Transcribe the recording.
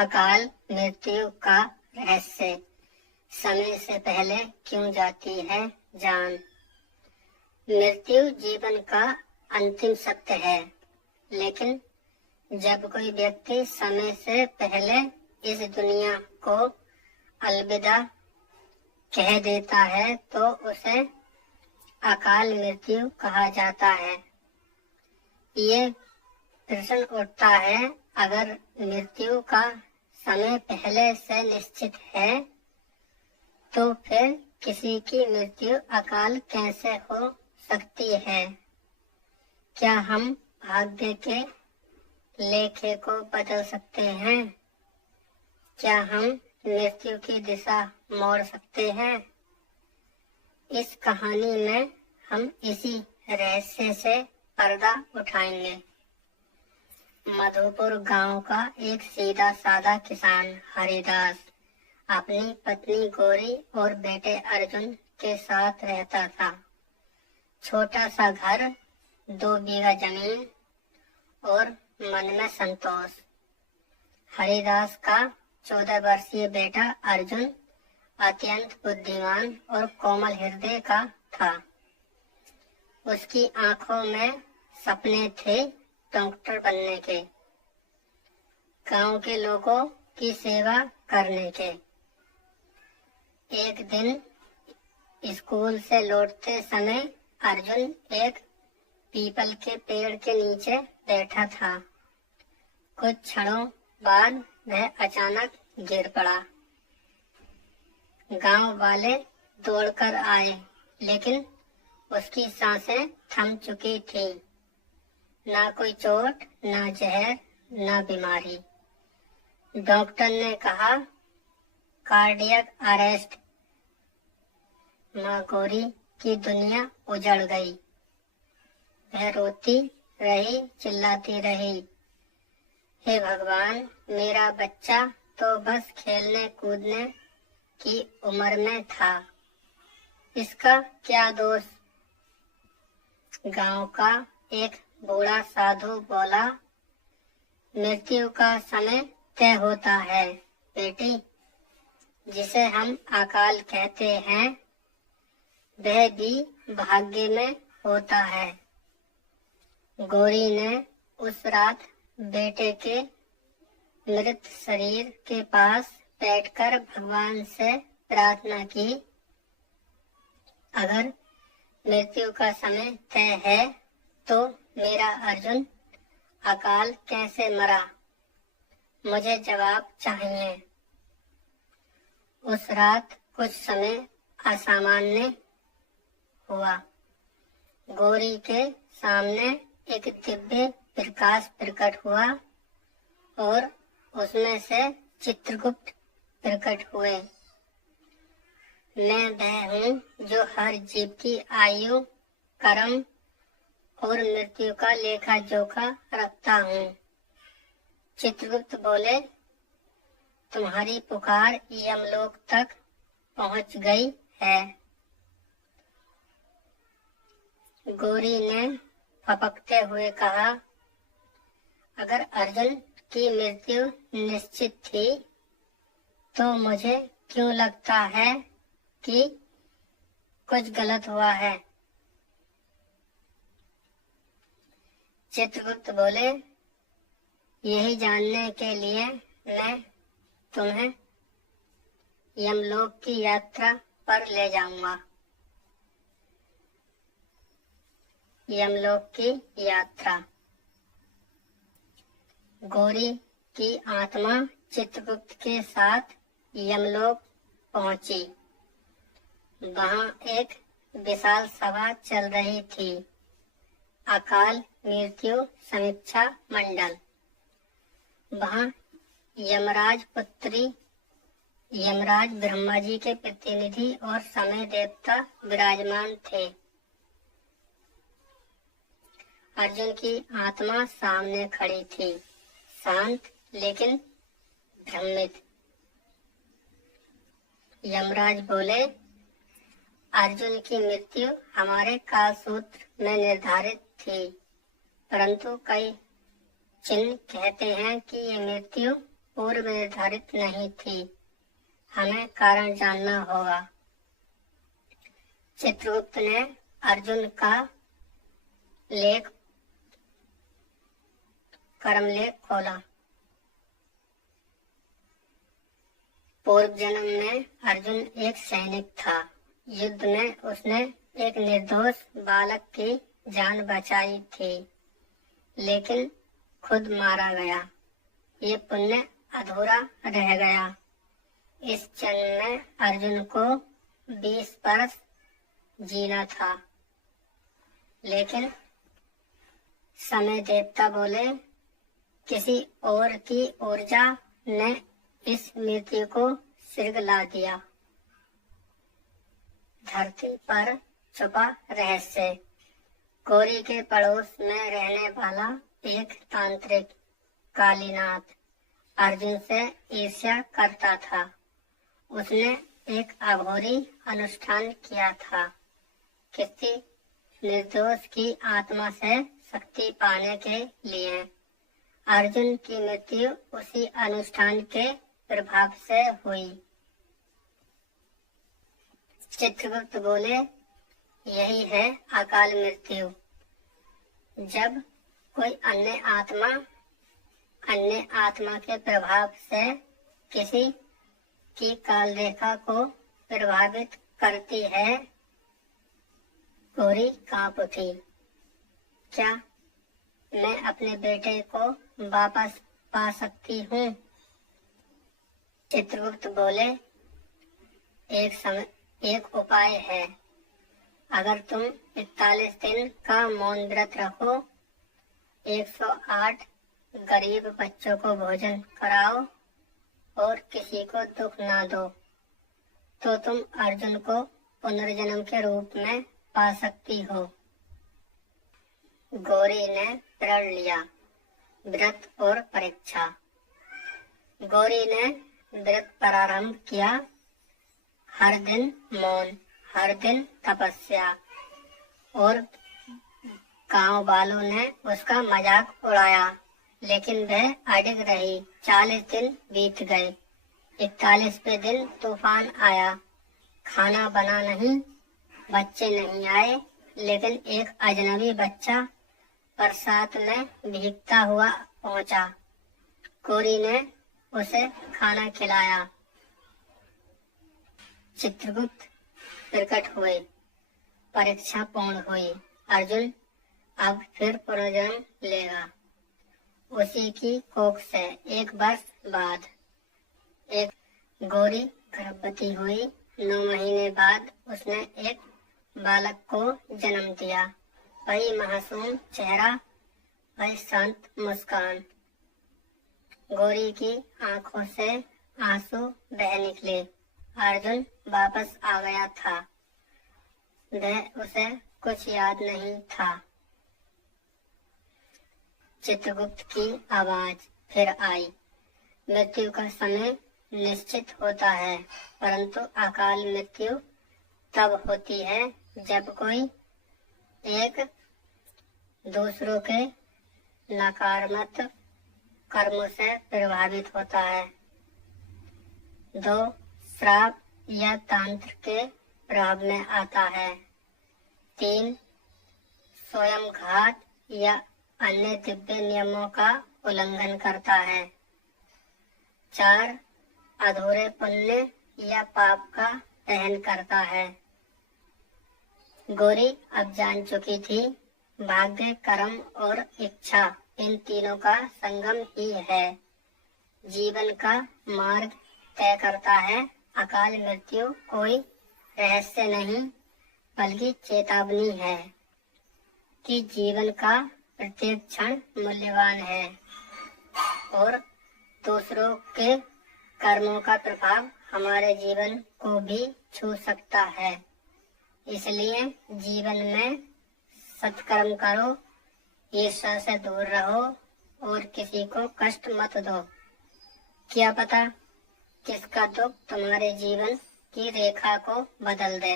अकाल मृत्यु का रहस्य। समय से पहले क्यों जाती है जान। मृत्यु जीवन का अंतिम सत्य है, लेकिन जब कोई व्यक्ति समय से पहले इस दुनिया को अलविदा कह देता है तो उसे अकाल मृत्यु कहा जाता है। ये प्रश्न उठता है, अगर मृत्यु का समय पहले से निश्चित है तो फिर किसी की मृत्यु अकाल कैसे हो सकती है। क्या हम भाग्य के लेखे को बदल सकते हैं? क्या हम मृत्यु की दिशा मोड़ सकते हैं? इस कहानी में हम इसी रहस्य से पर्दा उठाएंगे। मधुपुर गांव का एक सीधा साधा किसान हरिदास अपनी पत्नी गौरी और बेटे अर्जुन के साथ रहता था। छोटा सा घर, 2 बीघा जमीन और मन में संतोष। हरिदास का 14 वर्षीय बेटा अर्जुन अत्यंत बुद्धिमान और कोमल हृदय का था। उसकी आंखों में सपने थे डॉक्टर बनने के, गांव के लोगों की सेवा करने के। एक दिन स्कूल से लौटते समय अर्जुन एक पीपल के पेड़ के नीचे बैठा था। कुछ क्षणों बाद वह अचानक गिर पड़ा। गांव वाले दौड़कर आए, लेकिन उसकी सांसें थम चुकी थीं। ना कोई चोट, ना जहर, ना बीमारी। डॉक्टर ने कहा, कार्डियक अरेस्ट। माँ गौरी की दुनिया उजड़ गई। वह रोती रही, चिल्लाती रही, हे भगवान, मेरा बच्चा तो बस खेलने कूदने की उम्र में था, इसका क्या दोष। गांव का एक बूढ़ा साधु बोला, मृत्यु का समय तय होता है बेटी। जिसे हम अकाल कहते हैं वह भी भाग्य में होता है। गौरी ने उस रात बेटे के मृत शरीर के पास बैठकर भगवान से प्रार्थना की, अगर मृत्यु का समय तय है तो मेरा अर्जुन अकाल कैसे मरा, मुझे जवाब चाहिए। उस रात कुछ समय असामान्य हुआ। गौरी के सामने एक दिव्य प्रकाश प्रकट हुआ और उसमें से चित्रगुप्त प्रकट हुए। मैं वह हूँ जो हर जीव की आयु, कर्म और मृत्यु का लेखा जोखा रखता हूँ। चित्रगुप्त बोले, तुम्हारी पुकार यमलोक तक पहुँच गई है। गौरी ने फपकते हुए कहा, अगर अर्जुन की मृत्यु निश्चित थी तो मुझे क्यों लगता है कि कुछ गलत हुआ है। चित्रगुप्त बोले, यही जानने के लिए मैं तुम्हें यमलोक की यात्रा पर ले जाऊंगा। यमलोक की यात्रा। गौरी की आत्मा चित्रगुप्त के साथ यमलोक पहुंची। वहां एक विशाल सभा चल रही थी, अकाल मृत्यु समीक्षा मंडल। वहां यमराज पुत्री, यमराज ब्रह्मा जी के प्रतिनिधि और समय देवता विराजमान थे। अर्जुन की आत्मा सामने खड़ी थी, शांत लेकिन भ्रमित। यमराज बोले, अर्जुन की मृत्यु हमारे कालसूत्र में निर्धारित थी, परंतु कई चिन्ह कहते हैं कि ये मृत्यु पूर्व निर्धारित नहीं थी। हमें कारण जानना होगा। चित्रगुप्त ने अर्जुन का कर्मलेख खोला। पूर्व जन्म में अर्जुन एक सैनिक था। युद्ध में उसने एक निर्दोष बालक की जान बचाई थी, लेकिन खुद मारा गया। ये पुण्य अधूरा रह गया। इस जन्म में अर्जुन को 20 वर्ष जीना था, लेकिन समय देवता बोले किसी और की ऊर्जा ने इस मृत्यु को सिरगला दिया। धरती पर छुपा रहस्य। गौरी के पड़ोस में रहने वाला एक तांत्रिक कालीनाथ अर्जुन से ईर्ष्या करता था। उसने एक अघोरी अनुष्ठान किया था। किसी निर्दोष की आत्मा से शक्ति पाने के लिए। अर्जुन की मृत्यु उसी अनुष्ठान के प्रभाव से हुई। चित्रगुप्त बोले, यही है अकाल मृत्यु। जब कोई अन्य आत्मा के प्रभाव से किसी की काल रेखा को प्रभावित करती है। गौरी कांप उठी। क्या मैं अपने बेटे को वापस पा सकती हूँ? चित्रगुप्त बोले, एक उपाय है। अगर तुम 41 दिन का मौन व्रत रखो, 108 गरीब बच्चों को भोजन कराओ और किसी को दुख ना दो, तो तुम अर्जुन को पुनर्जन्म के रूप में पा सकती हो। गौरी ने प्रण लिया। व्रत और परीक्षा। गौरी ने व्रत प्रारंभ किया। हर दिन मौन, हर दिन तपस्या, और गांव वालों ने उसका मजाक उड़ाया, लेकिन वह अडिग रही। 40 दिन बीत गए। 41वें दिन तूफान आया। खाना बना नहीं, बच्चे नहीं आए, लेकिन एक अजनबी बच्चा बरसात में भीगता हुआ पहुंचा। गौरी ने उसे खाना खिलाया। चित्रगुप्त प्रकट हुए। परीक्षा पूर्ण हुई। अर्जुन अब फिर पुनर्जन्म लेगा। उसी की कोख से 1 वर्ष बाद एक गौरी गर्भवती हुई। 9 महीने बाद उसने एक बालक को जन्म दिया। वही मासूम चेहरा, वही शांत मुस्कान। गौरी की आंखों से आंसू बह निकले। अर्जुन वापस आ गया था। वह उसे कुछ याद नहीं था। चित्रगुप्त की आवाज फिर आई। मृत्यु का समय निश्चित होता है, परंतु अकाल मृत्यु तब होती है जब कोई एक दूसरों के नकारात्मक कर्मों से प्रभावित होता है। 2 श्राप या तंत्र के प्रभाव में आता है। 3 स्वयं घात या अन्य दिव्य नियमों का उल्लंघन करता है। 4 अधूरे पुण्य या पाप का दहन करता है। गौरी अब जान चुकी थी, भाग्य, कर्म और इच्छा इन तीनों का संगम ही है। जीवन का मार्ग तय करता है। अकाल मृत्यु कोई रहस्य नहीं, बल्कि चेतावनी है कि जीवन का प्रत्येक क्षण मूल्यवान है और दूसरों के कर्मों का प्रभाव हमारे जीवन को भी छू सकता है। इसलिए जीवन में सत्कर्म करो, ईर्ष्या से दूर रहो और किसी को कष्ट मत दो। क्या पता किसका दुख तुम्हारे जीवन की रेखा को बदल दे।